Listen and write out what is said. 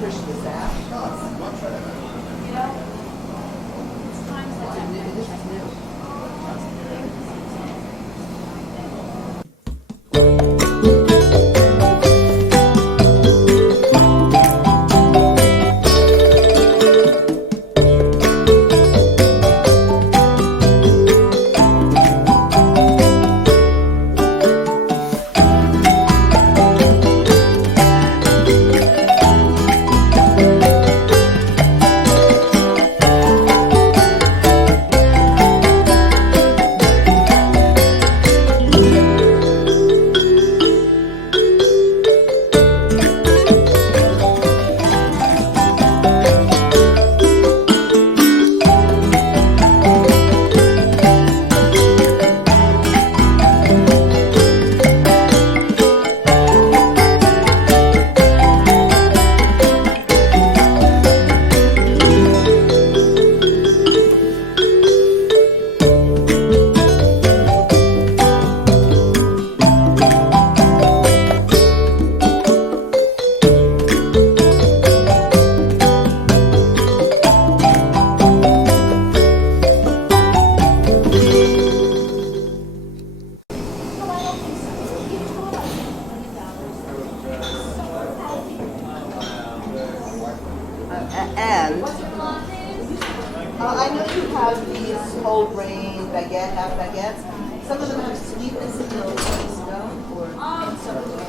push this out. This is new. And I know you have these whole grain baguette, half baguettes. Some of them have sweetness in those, no? Or some of them